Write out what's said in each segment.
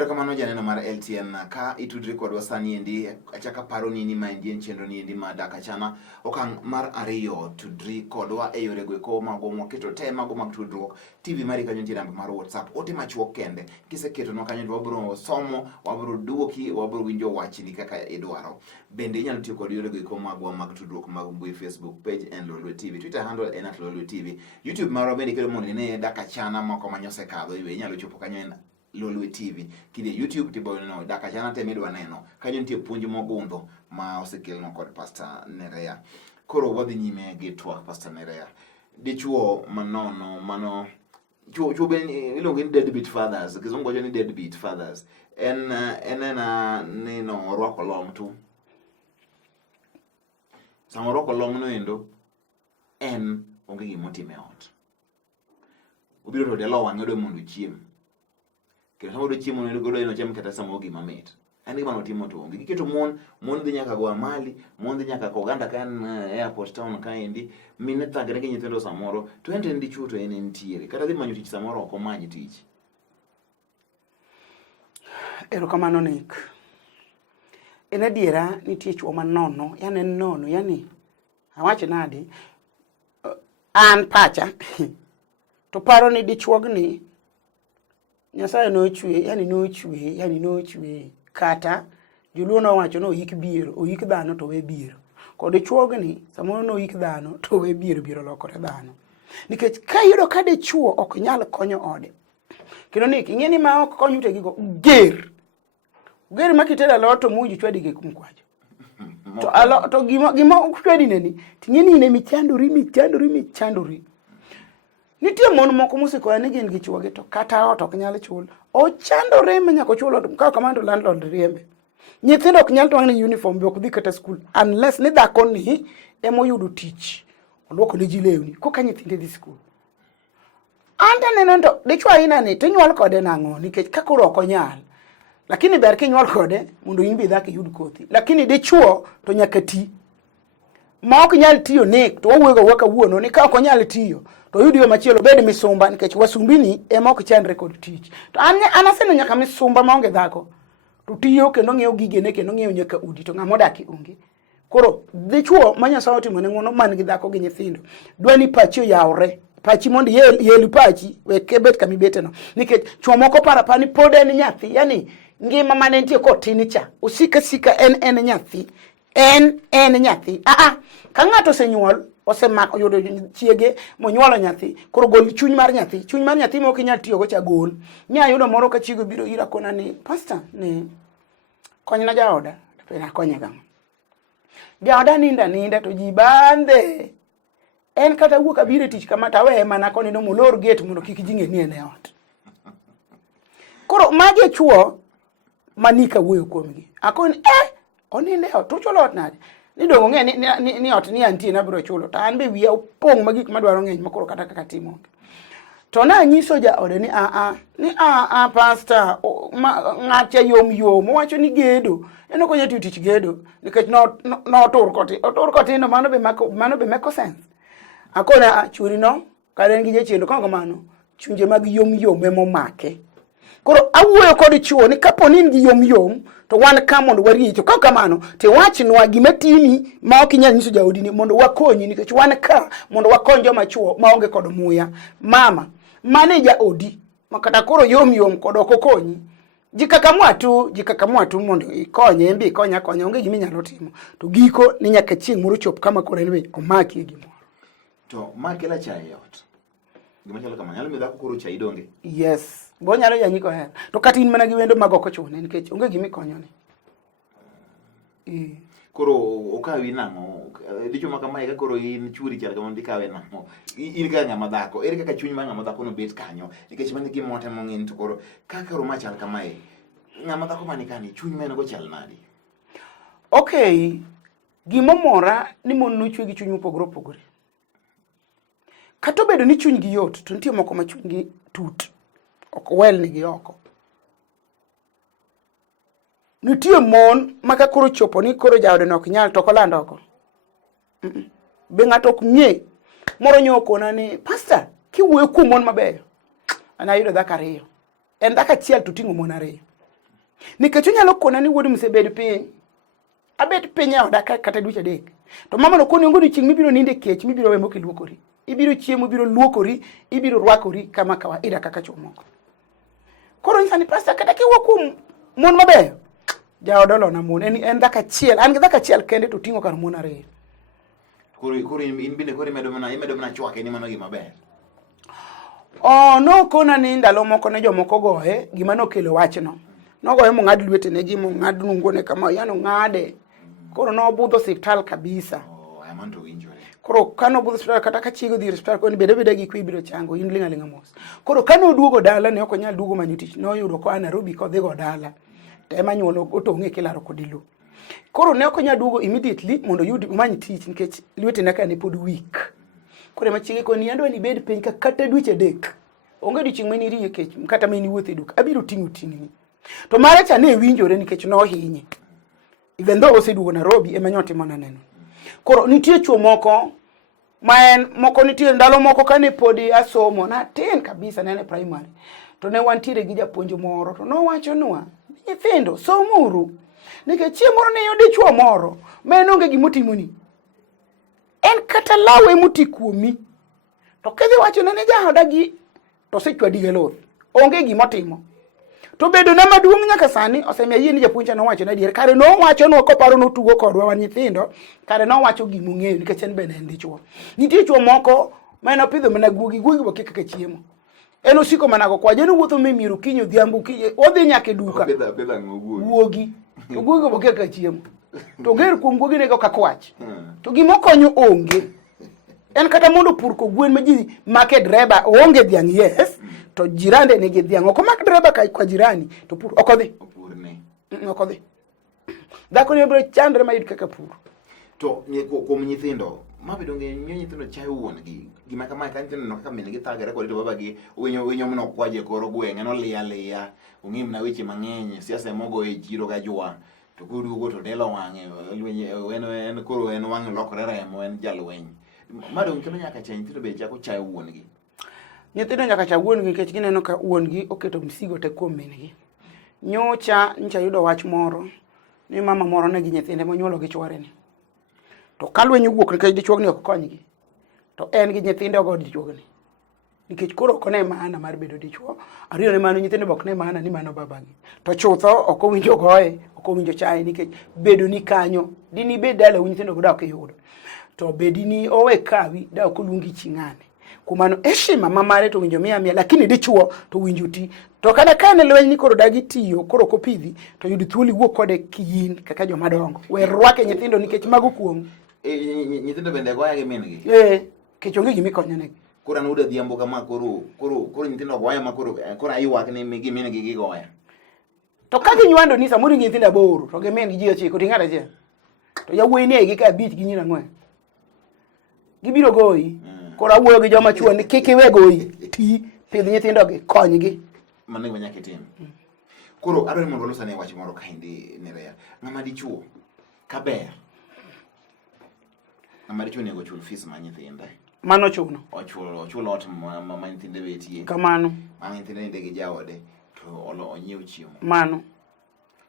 Erokamano janeno mar LTN ka itudri kodwa sani endi achaka paro ni ma endi chenro ni endi ma DAK ACHANA okang' mar ariyo tudri kodwa e yore gweko mago mwaketo te mago mag tudruok TV mari kanyo nitie namba mar WhatsApp ote machuok kende kiseketo no kanyo wabro somo wabro duoki wabro winjo wachni kaka idwaro bende inyalo tiyo kod yore gweko magwa mag tudruok mag mbui Facebook page and Lolwe TV Twitter handle en @Lolwe TV YouTube maro bende kelo mondo ne DAK ACHANA moko manyose kadho iwe inyalo chopo kanyo en Lolwe TV kide YouTube tibo no DAK ACHANA te midwa neno kanyo nitie puonj mogundho ma osekelno kod Pastor Nerea. Koro wadhi nyime gi twak Pastor Nerea. Dichuo manono mano chuo ben iluongo ni deadbeat fathers kizungu wacho ni deadbeat fathers na neno orwako long tu sama orwako long no endo en onge gimo time ot obiro to delo wang'e do mondo chiem kendo sama do chiemo no godo eno cham kata sama ogi mamit en gima no timo to onge giketo mon dhi nyaka go amali mon dhi nyaka koganda kan airport town ka endi mine thagre gi nyithindo samoro to ente ndi chuo to en entiere kata dhi manyo tich samoro ok omany tich. Erokamano Nick. En adiera nitie chuo manono yani nono yani awache nadi an pacha to paro ni dichuogni Nyasaye nochwe yani nochwe kata joluo nowacho no oyik biero oyik dhano to we biero kod chuogni samoro no oyik dhano to we biero lokore dhano nikech ka yudo ka dichuo ok nyal konyo ode kendo Nick ing'eni ma ok konyo te gigo ger makitela loto muji chwadi ge kumkwajo to alo to gima ok chwadi neni ting'eni ne michandori nitie mon moko musiko ne gin gi chuoge to kata ot ok nyal chul o chandore ma nyako chulo ka kamando landlord riembe nyithindo ok nyal twang' ni uniform be ok dhi kata school unless ni dhako ni emo yudo tich olwoko ne ji lewni koka nyithinde dhi school anta neno to dichwa ina ni tinyuol kode nang'o nikech ka koro ok onyal lakini ber kinyuol kode mondo in be dhako yud kothi lakini dichuo to nyaka ti ma ok nyal tiyo nek to wawuogo waka wuono ni ka ok onyal tiyo to yudi yo machielo bed misumba nikech wasumbini ema ok chandre kod tich to an aseno nyaka misumba maonge dhako to tiyo kendo ng'iewo gigene kendo ng'iewo nyaka udi to ng'ama odaki onge koro dichuo ma Nyasaye otimo ne ng'wono man gi dhako gi nyithindo dwani pachi oyawre pachi mondo yelu pachi we kebet kamibete no nikech chuo moko parapani pod en nyathi yani ngima mane nitie kotini cha sika en nyathi en nyathi ka ng'ato osenyuol osemako yudo chiege monyuolo nyathi koro gol chuny mar nyathi moko inyal tiyo go cha gol nya yudo moro ka chiego biro ira kona ni pastor ni konyna jaoda to na konye gam jaoda ninda to ji bande en kata wuok abire tich kama tawe mana koni no molor gate mondo kik jinge ni ene ot koro mage chuo manika wuoyo kuomgi akoni oninde ot to chulo ot nade ni dongo ng'e ni ot ni antie na biro chulo to an be wiya opong' magik madwaro ng'eny makoro kata kaka timo to na nyiso jaode ni pastor ng'acha yom wacho ni gedo eno ko nyati tich gedo nikech no otur kotino mano be make sense akona churi no karen gi jachendo kongo mano chunje mag yom emo make koro awuoyo kod chuo ni kapo ni gi yom to wan ka mondo warito ka kamano te wachnwa gima timi ma ok inyal nyiso jaodi ni mondo wakonyi nikech wan ka mondo wakony joma chuo maonge kod muya mama manager odi makata koro yom kod ok okonyi jikakamwa tu mondo ikonye mbi konya onge gima nyalo timo to giko ni nyaka chieng' moro chop kama koro en be omaki gimoro to makela chai ot gima chalo kama nyalo mi dhako koro chai donge yes bo nyalo yanyiko her to kata in mana gi wendo mag ok chune nikech onge gimi konyone koro okawi nang'o dicho maka mai ka koro in churi chal kama dikawe nang'o in ka ng'ama dhako ere kaka chuny mar ng'ama dhako no bet kanyo nikech man gi mote mong'in to koro kaka ro machal kama ng'ama dhako mani kani chuny mane go chal nadi okay gimomora ni mon nochwe gi chuny mopogore kata bedo ni chuny gi yot to nitie moko ma chuny gi tut ok wel ni gi oko nitie mon maka koro chopo ni koro jaode no ok nyal to kolando oko be ng'ato ok ng'e moro nyoko na ni pastor kiwuoyo kuom mon mabeyo ana yudo dhako ariyo en dhako achiel to ting'o mon ariyo nikech onyalo kona ni wuod msebed piny abet piny e oda kata dweche adek to mama no koni ongo chieng mibiro ninde kech mibiro wemo kiluokori ibiro chiemo ibiro luokori ibiro rwakori kama kawaida kaka chuo moko koro nyisa ni pastor kata kiwuok kuom mon mabeyo jaodolo na mon en dhaka chiel an dhaka chiel kende to tingo kar mon ariyo koro in binde koro imedo mana chwake ni mano gima ber. No kona ni ndalo moko ne jomoko goye gima nokelo wachno nogoye mong'ad lwetene gi mong'ad nungone kama yano ng'ade koro nobudho hospital kabisa. Koro kano budho hospital kata ka chiego dhi hospital koni bede gi kwi biro chango in linga mos koro kano duogo dala ne ok onyal duogo manyo tich noyudo ko Nairobi ko dhigo dala tema nyuolo otong'e kilaro kodilu koro ne ok onyal duogo immediately mondo yud many tich nikech lwetene ka ne pod weak koro machiege koni ando ni bed piny kata dweche adek onge diching mani riye kech kata mani wuothe duk abiro ting'o ting'ni to mare cha ne winjore nikech no hinye even though oseduogo Nairobi ema nyotimo neno koro nitie chuo moko maen moko nitie ndalo moko kane podi asomo na tin kabisa nene primary to ne wantiere gi japuonjo moro to no wacho nwa nyithindo somuru nikech chieng' moro ne yudi chuo moro ma en onge gimotimoni en kata lawe muti kuomi to kedhi wacho ne jaoda gi to sechwadi geloth onge gimotimo to bedo na maduong' nyaka sani osemiya yie ni japuonja no wacho na diere kare no wacho no koparo no tugo kodwa wan nyithindo kare no wacho gimong'eyo nikech en bende en dichuo nitie chuo moko ma en opidho mana guogi bo kaka chiemo en osiko mana go kwaje no wuotho memiero kinyo dhiambu odhi nyaka duka guogi to guogi bo kaka chiemo to ger kuom guogi ne go kakwach to gimokonyo onge en kata mondo pur ko gwen ma ji market driver onge dhiang' yes to jirande ne gi dhiang' oko market driver kai kwa jirani to pur okodhi okodhi dhako ne bro chandre ma yud kaka pur to kuom nyithindo mabedo nge nyithindo chayo wuon gi gima kama ka nyithindo no kaka min gi thagere kod baba gi winyo mno kwaje koro gweng' no liya ung'im na weche mang'eny siasa mogo e chiro ga jwa to kurugo to delo wang'e en koro en wang' lokore remo en jalweny mado nyithindo nyaka chayo nyithindo be chako chayo wuon gi nyithindo nyaka chayo wuon gi nikech gineno ka wuon gi oketo msigo te kuom min gi nyocha yudo wach moro ni mama moro ne gi nyithinde monyuolo gi chwore ni to kalweny wuok nikech dichuogni ok konygi to en gi nyithinde ogo dichuogni nikech koro ok ne maana mar bedo dichuo ariyo ne mano nyithinde bok ne maana ni mano babagi to chutho ok owinjo goye ok owinjo chaye nikech bedo ni kanyo dini bed dala nyithindo goda ok yudo to bedini owe kawi da ok luongi ching'ane kumano heshima mamare to winjo miya lakini dichuo to winjo ti to kada kane lweny ni koro dagi tiyo koro kopidhi to yudi thuoli wuok kode kiyin kaka joma dongo we rwake nyithindo nikech mago kuom nyithindo bende goya gi min gi kech onge gimi konyonegi koro anuda dhiambo kama koro nyithindo goya ma koro aywak ni gi min gi gigoya to ka ginywando ni samoro nyithindo aboro to gi min gi ji ochiko ting'ada je to yawuoyi ne gi ka abich gi nyira ng'wen gibiro goyi koro awuoyo gi joma chuo ni kik iwe goyi ti pidh nyithindo gi konygi mane wanya ketim koro adwani mondo losane wach moro kaindi nerea ng'ama dichuo kaber ng'ama dichuo nego chul fees ma nyithinde mano chuno ochulo ot ma nyithinde betie kamano ma nyithinde ninde gi jaode to onyiew chiemo mano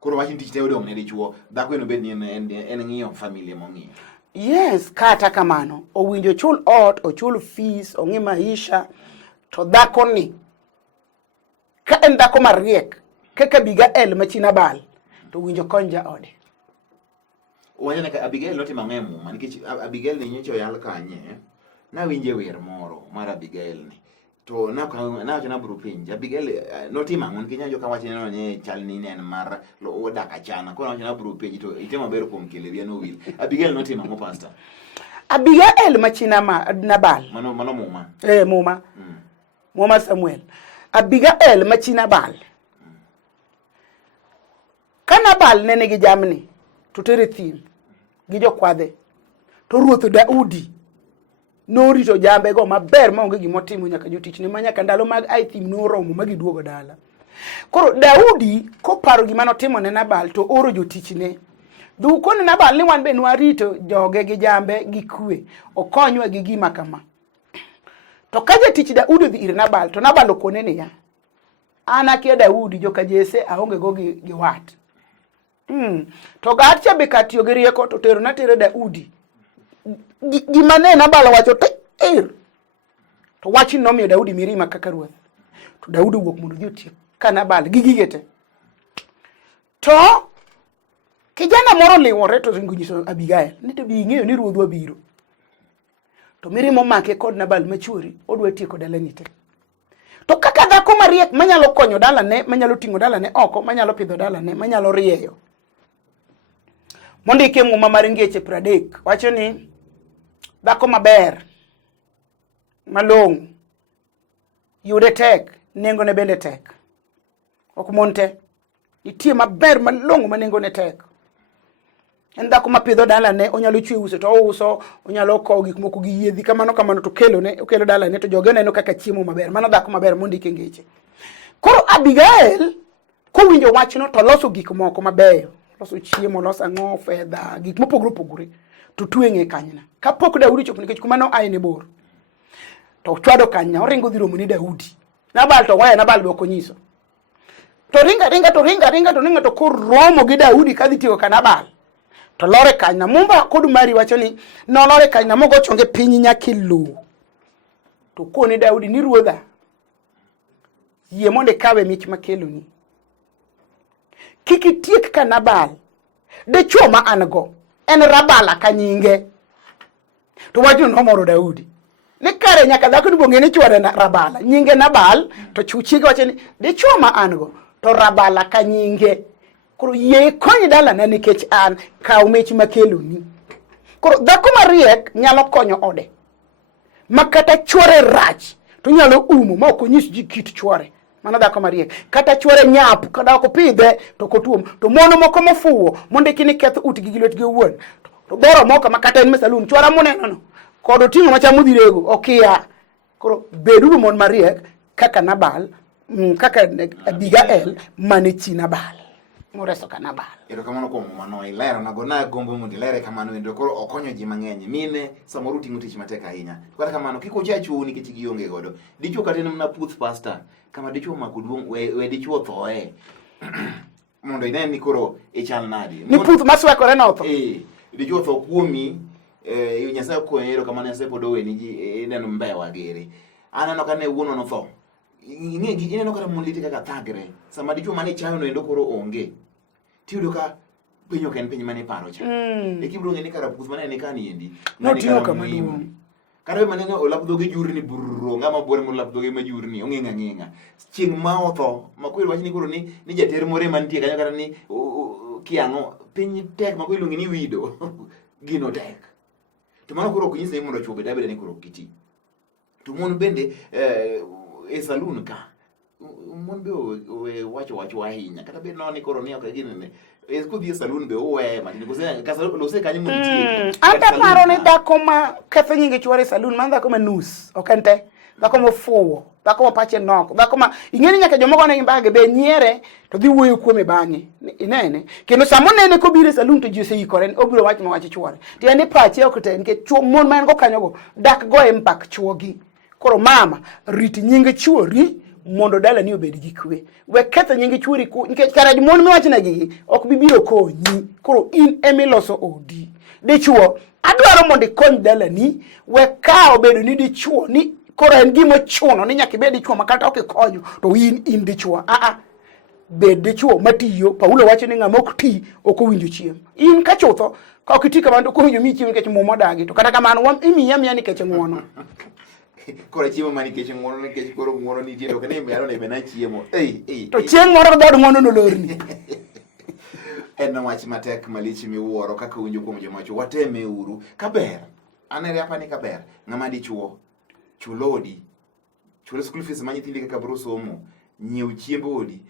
koro wach tich te odong' ne dichuo dhako eno bed ni en ng'iyo familia mong'iyo yes kata kamano owinjo chul ot ochul fees ong'i maisha to dhako ni ka en dhako mariek kaka Abigail machina bal to winjo kony jaode wanyana ka Abigail notimo ang'emo man nikech Abigail ni nyocha yal kanye na winje wer moro mar Abigail ni to na na bro pinje Abigail notimo ang'o nikech nyocha wacho neno ni chal ni en mar DAK ACHANA koro na bro pinje to itemo ber kuom kelebia no wil Abigail notimo ang'o pastor Abigail machina nabal mano muma muma Samuel Abigail machina bal kana bal nene gi jamni to tere thim gi jokwadhe to ruoth Daudi norito jambe go maber maonge gimotimo nyaka jotichne manyaka ndalo mag thim noromo magiduogo dala koro Daudi koparo gima notimo ne Nabal to oro jotichne dhukone Nabal ni wan be nwarito joge gi jambe gi kwe okonywa gi gima kama to ka jatich Daudi dhi ir Nabal to Nabal okone niya ana kia Daudi joka Jesse aonge go gi wat. To gat cha be katiyo gi rieko to tero na tere Daudi. Gima ne Nabal wacho te to wachi nomiyo Daudi mirima kaka ruoth. To Daudi wuok mondo dhi otiek ka Nabal gi gigete. To kijana moro liwore to ringo nyiso Abigail ni to bi ing'eyo ni ruodhwa biro. To mirimo make kod Nabal machuori odwa tieko dalani te. To kaka dhako mariek manyalo konyo dalane, manyalo ting'o dalane oko, manyalo pidho dalane, manyalo rieyo. Mondike Muma mar Ngeche 30 wacho ni dhako maber malong'o yude tek, nengo ne bende tek. Ok monte nitie maber malong'o ma nengo ne tek. En dhako mapidho dalane, onyalo chwe uso to ouso, onyalo kowo gik moko gi yiedhi kamano to okelo dalane to joge neno kaka chiemo maber. Mano dhako maber mondike Ngeche. Koro Abigail kowinjo wachno to loso gik moko mabeyo, loso chiemo, loso ang'o, fedha, gik mopogore to tweng'e kanyna. Kapok Daudi chopo nikech kumano aine bor. To chwado kanya oringo dhi romo ni Daudi. Nabal to waya Nabal be okonyiso. To ringa to kor romo gi Daudi kadhi tiyo ka Nabal. To lore kanyna Mumba kod mari wacho ni no lore kanyna mogo chonge piny nyakilu. To kone Daudi ni ruodha. Yie monde kawe mich makelo ni. Kiki tiek ka Nabal. De chuo ma ango en Rabala ka nyinge. To wacho no moro Daudi. Ne kare nyaka dhako ni bonge ni chwore na Rabala. Nyinge Nabal to chuchige wacho ni de chuo ma ango to Rabala ka nyinge. Koro ye konyi dalane nikech an kaw mich makelo ni. Koro dhako mariek nyalo konyo ode. Makata chwore rach to nyalo umo ma ok onyis ji kit chwore. Mano dhako mariek. Kata chwore nyap kada ok pidhe to kotuom. To mono moko mofuwo monde kini ketho utgi gi lwetgi owuon. To boro moko makata en mesalun chwara moneno no. Kod oting'o machamo dhirego okia. Koro bedu mon mariek kaka Nabal, kaka Abigail mane chi Nabal. Moreso ka Nabal. Kamano kuom mano ilero na gombo mondo ilere kamano endo koro okonyo ji mang'eny. Mine samoro ting'o tich matek ahinya. Kata kamano kiko chachu nikech gionge godo. Dichuo kata en mana puth pastor kama dichuo makuduong we dichuo thoe. Mondo ine ni koro ichal nadi. Ni puth maswekore no tho. Dichuo tho kuomi Nyasaye koero kamano Nyasaye pod oweni ji ineno mbewa gere. Aneno kane wuono no tho. Ineno kata molite kaka thagre. Sama dichuo mane chayo no endo koro onge. Tiyudo ka pinyo ken piny mane paro cha. Kibro ng'eni kara puth mane ni kani endi. No tiyo kamano. Kara mane no olapdhoge jurni burro ngama bore mo lapdhoge majurni ong'eng'a. Chieng' ma otho makwero wachni koro ni jater more mantie kanyo kata ni kiang'o piny tek makwero iluongi ni wido. Gino tek. To mano koro kunyisa mondo chuo beda ni koro kiti. To mon bende e saloon ka mon be wacho ahinya kata be no ni koro ni ok ginene ko bi saloon be owe ma ni ko se kanyo mon tieki anda paro ni dhako ma ketho nyinge chwore saloon man dhako ma nus okente dhako mo fuwo dhako ma pache nok dhako ma ing'eni nyaka jomoko ne imbage be nyiere to dhi wuoyo kuome bang'e inene kendo samo nene ko bire saloon to jose yikore obiro wach ma wach chwore tiende pache ok te nke chuo mon man go kanyo go dak go impact chuogi. Koro mama rit nyinge chuori mondo dala ni obed gi kwe. We ketho nyinge chuori nikech kara mon miwachna gi ok bibiro konyi. Koro in emiloso odi. Dichuo adwaro mondo ikony dala ni we ka obedo ni dichuo ni koro en gimo chuno ni nyaka ibed dichuo makata ok ikonyo to in dichuo. Bed dichuo matiyo. Paulo wacho ni ng'ama ok ti ok owinjo chiemo. In ka chutho ka ok iti kamano ok owinjo mi chiemo nikech mumo dagi to kata kamano imiya nikech ng'uono. Kora chiemo mani kech ng'uono nikech koro ng'uono nitie to kane imiaro ne bena chiemo. To chieng' moro dhood ng'uono nolorni. En wach matek malich miwuoro kaka winjo kuom jomacho wateme uru kaber. Anere apa ni kaber ng'ama dichuo chulodi chulo school fees ma nyithindi kaka bro somo nyiew chiembo odi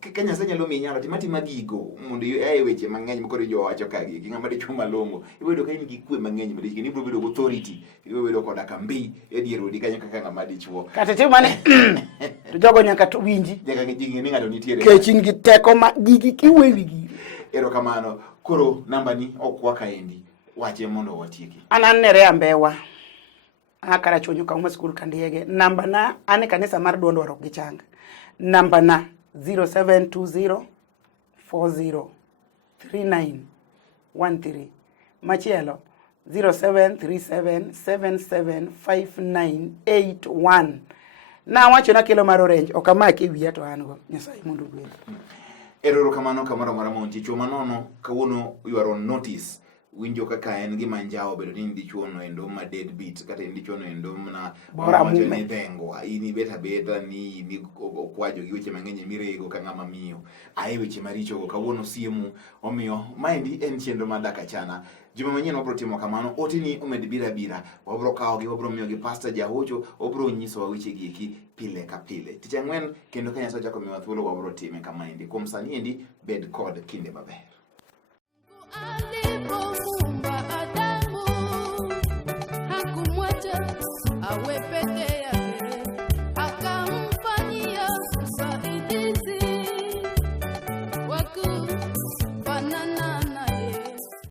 Kenya Nyasaye nyalo miyi nyalo timatima gigo mondo e weche mang'eny moko jo wacho ka gi ng'ama dichuo malongo ibedo ka in gi kwe mang'eny ma dichuo ni biro bedo authority ibiro bedo koda kambi e dier odi kanyo kaka ng'ama dichuo kata tim mane to jogo nyaka to winji nyaka jingi ni ng'ato nitiere kechin gi teko ma gigi kiwewi gi erokamano koro namba ni okwa kaendi wache mondo watieki ananere ambewa akara chonyo ka uma skul kandiege namba na ane kanisa mar duond warok gi changa Namba na 0720403913. Machielo 0737775981. Na wacho na kelo mar orange okamaki wiya to an go Nyasaye mondo gwel. Eroro kamano kamoro mara monti chuo manono kawuono you are on notice. Winjo kaka en gima njao bedo ni dichuo no endo ma deadbeat kata dichuo no endo na bora wacho mume ni dengo ini beta ni okwajo gi weche mang'eny mirego ka ng'ama miyo ae weche maricho go kawuono siemu omiyo maendi en chenro ma DAK ACHANA. Juma manyien wabro timo kamano, otini omed bira wabro kawo gi wabro miyo gi pastor Jahocho obro nyiso wa weche gi eki pile ka pile. Tich ang'wen kendo ka Nyasaye chako miwa thuolo wabro time kamaendi. Kuom sani endi bed kod kinde maber. Hakumwacha awe peke